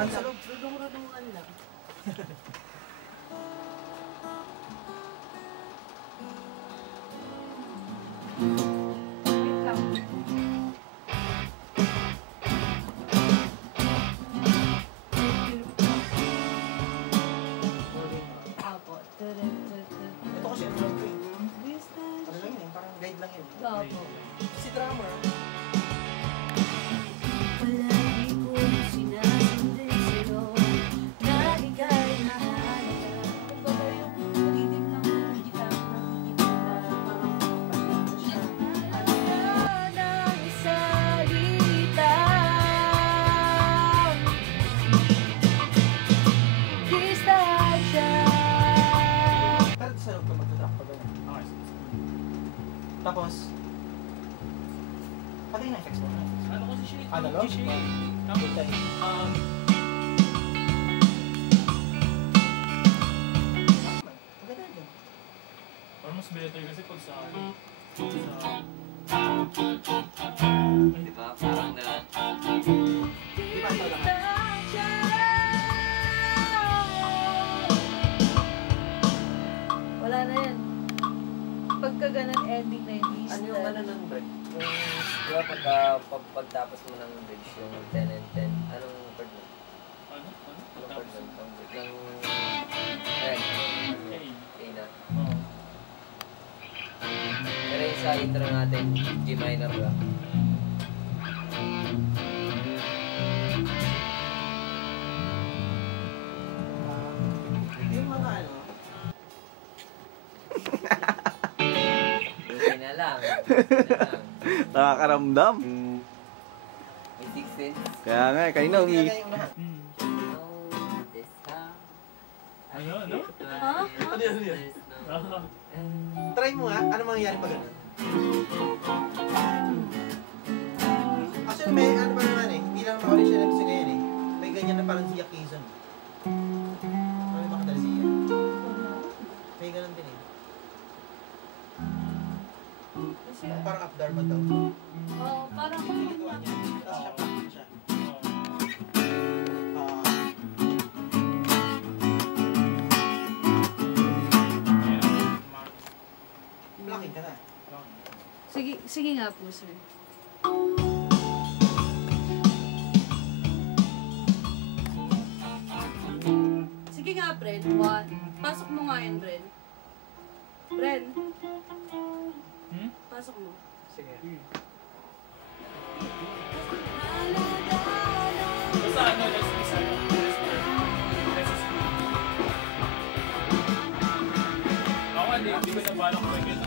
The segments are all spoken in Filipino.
Ang salog. Rudong-rudungan lang. Wait lang. Apo. Ito kasi ang drummer eh. Ano lang yun, parang guide lang yun. Apo. Si drummer, Palagi kong sinasabi sa'yo na ika'y mahalaga. Kumbaga yung rhythm ng gitara na parang pagkakita siya. Ano ng isalita distansya. pero sa loob ka magtatrack pa gano'n. Okay. Tapos, pati yung effects mo na. Ano ko si Shade? Analog? Si Shade. Tapos tayo. Maganda yun. Parang mas better kasi pag sa Di ba? Parang na... Di ba ito lang? Wala na yan. Pagka ganun ending na yung Ano yung ano nun, Brad? Yung, di ba pagtapos mo ng bridge, yung 10 and 10, anong chord mo? ano? Anong chord Tapos, nun? Ng... Ayan, okay. A na. Oo. Pero yung sa intro natin, G minor lang. Yung mga ano, Buti na lang. Buti na lang. Nakakaramdam. May 6 cents. Kaya nga, kanina nilagay yung lahat. Oh, this how Ano? Ano? Ha? Ano yun, ano yun? Ah. Try mo nga, ano mangyayari pag gano'n? Actually, may ano pa naman eh, hindi lang ma-original kasi ngayon eh. May ganyan na parang Zia Kazon. Ano yung makadala Zia? May ganun din eh. Kasi, Parang up down ba daw? oh, parang Ginagawa niya. Tapos siya packing siya. Ah, blocking ka na. Sige nga po, sir. Sige nga, Bren. Pasok mo nga yun, Bren. Bren, pasok mo. Sige. Basta ano, let's be ano. Ako hindi ko na balak ko yung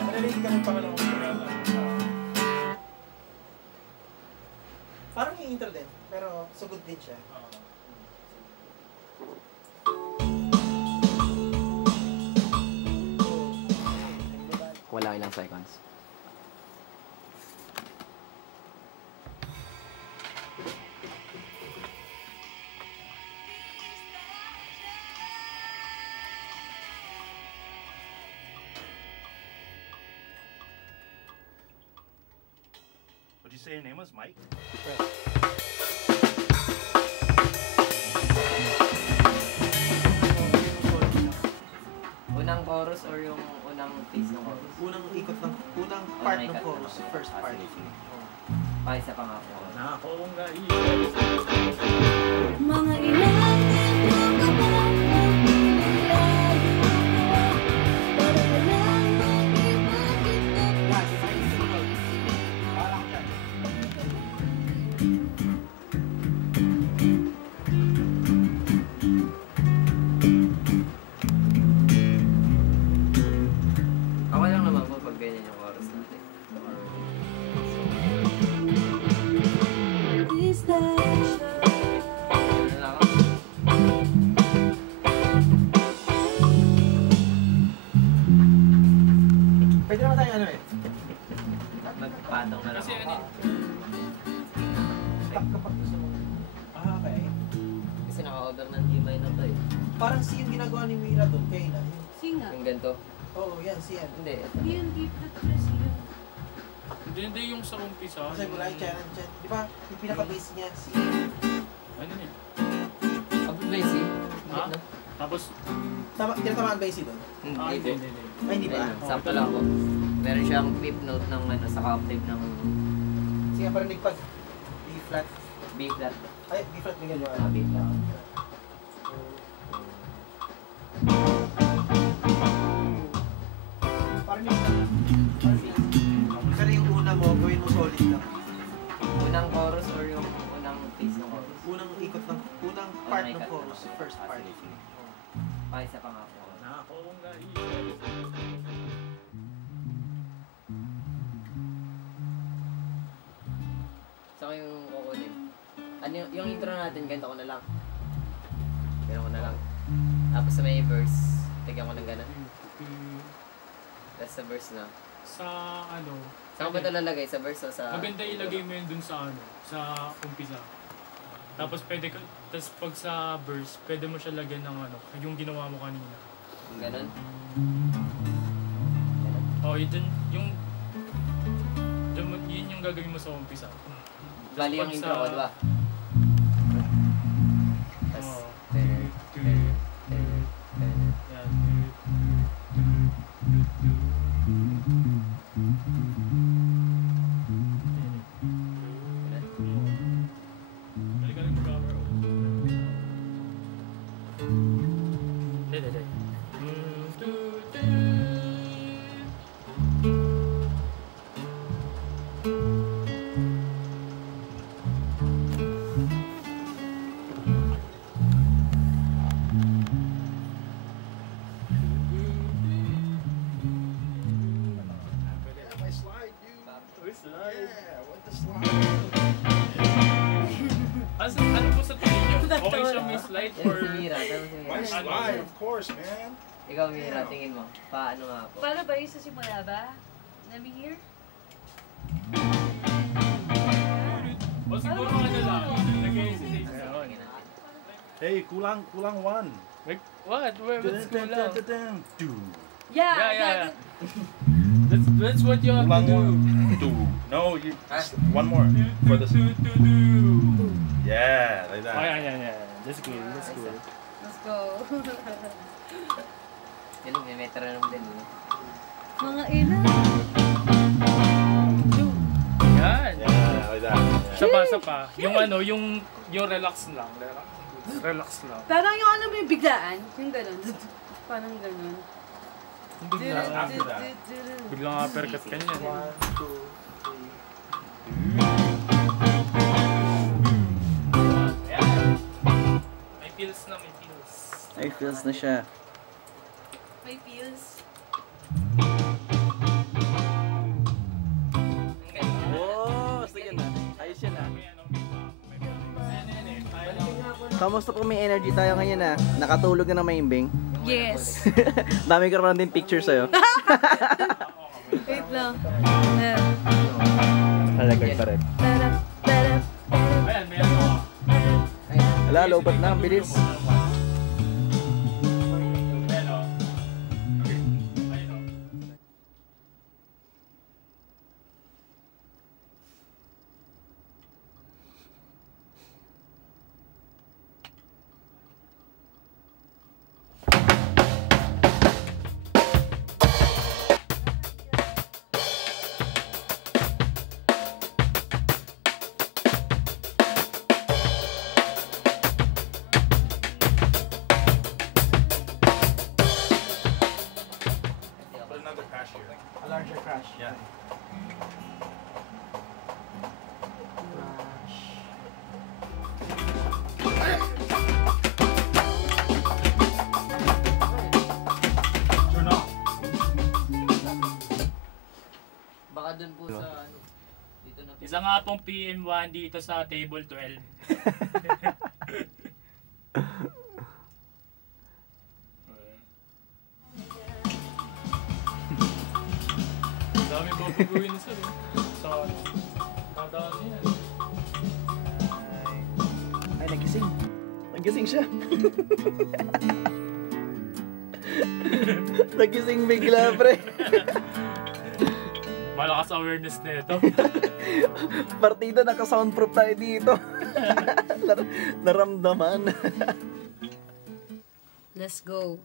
Manalilig ka ng pangalawang programa. Parang yung intro din, pero sugod din siya. Wala ilang seconds. Would you say your name was Mike? Unang chorus or yung unang piece ng chorus? Unang ikot ng, unang part ng chorus, first part. Paisa pa nga po. Nakakong gai. Mga ilang Parang siya. Ako lang naman po pag ganyan yung chorus natin. Ano lang ako? Pwede naman tayo ano eh. Magpatong na lang Kasi ako. ano Stop kapag gusto mo. Ah, okay. Kasi naka-order ng G minor to eh. Parang si yung ginagawa ni Mira doon, kaya na. Singa. Yung ganito. Oo, yan, si yan. Hindi. Hindi yung deep na press yun. Hindi yung sa umpisa. Kasi mula yung challenge yan. Di ba? Yung pinaka-base niya, si... Ano yun? Abot ba yung Ha? Tapos, Tinatamaan ba yung si doon? Hindi po. Ay, hindi ba? Ayun, sample lang po. Meron siyang fifth note ng ano, sa octave ng Sige, parang nagpag B flat. B flat. Ay, B flat bigyan mo. B flat. Parang yung... Pero yung una mo, gawin mo solid lang. Unang chorus or yung unang piece ng chorus? Unang ikot ng... Unang part ng chorus. First part. Okay, isa pa nga po. nakakong guys. So yung kukunin. Ano yung intro natin, ganito ko na lang. Ganito ko na lang. Tapos sa may verse, tigyan ko ng gano'n. Tapos sa verse na. Sa ano, Saan ba ito lalagay? Sa verse o sa... maganda ilagay mo yun dun sa ano, sa umpisa. Tapos pwede ka, tapos pag sa verse, pwede mo siya lagyan ng ano, yung ginawa mo kanina. Ganon? Oh, yun yung yun yung gagawin mo sa umpisa. Bali yung pag intro ko, diba? Tapos... Oo. Ano po sa tingin nyo? Okay siya may slide Yan or... si Mira. Tama si Mira. My slide, of course, man. Ikaw, Mira, tingin mo. Paano nga po? Paano ba yung sa simula ba? Let me hear. O siguro ano lang, nag-hesitate siya. Hey, kulang one. Like, what? What's going on? Yeah, Yeah. That's what you have to Kulang do. one. Two. No, you just one more for this. Yeah, like Oh, that. yeah. That's cool, that's cool. Let's go. Yan, may metronome din. Mga ina. Yan. Yeah, like that. Yeah. Sa pa. Yung ano, yung relax lang. Relax lang. Parang yung alam mo yung biglaan. Yung ganun. Parang ganun. Bigla, After that. biglang uppercut ka niyan. 1, 2, 3. Ayan. May feels na, may feels. Ay, feels na siya. May feels. Oh, sige na. Ayos yan ah. May ano, may tayo lang. Kamusta po may energy tayo ngayon ah? Nakatulog na ng maimbing. Yes. Dami ko rin din picture sa'yo. Wait lang. Nalagay pa rin. Tarap, tarap, tarap. Ayan, may ano ka. Ala, lobat na. Ang bilis. Pero, ayun o. Put another crash here. A larger crash. Yeah. Turn off. Baka dun po sa ano. Dito na po. Isa nga pong PM1 dito sa table 12. Dami babaguhin sa rin. Sorry. Tadaan yan. Ay, nagising. Nagising siya. Nagising bigla, pre. Malakas awareness na ito. Partida, naka-soundproof tayo dito. Naramdaman. Let's go.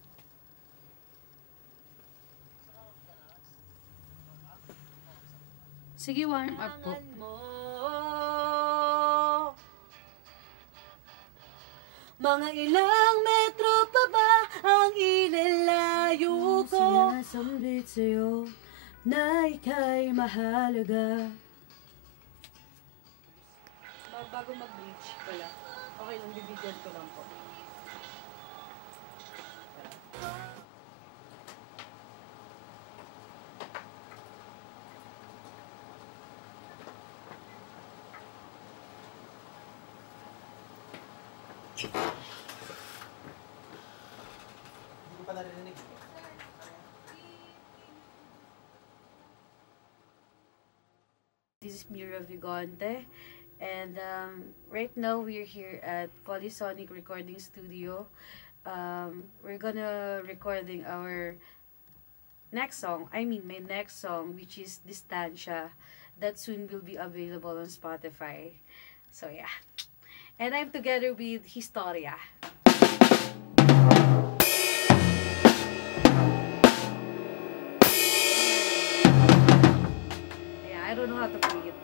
Sige, warm up po. Mga ilang metro pa ba ang ilalayo ko? Sinasambit sa'yo na ika'y mahalaga. Bago mag-bleach pala. Okay lang, bibigyan ko lang po. Hindi ko pa narinig. This is Mira Vigante, and right now we're here at Polysonic Recording Studio. We're gonna recording our next song, my next song, which is Distancia, that soon will be available on Spotify. So yeah, and I'm together with Historia. Yeah, I don't know how to play it.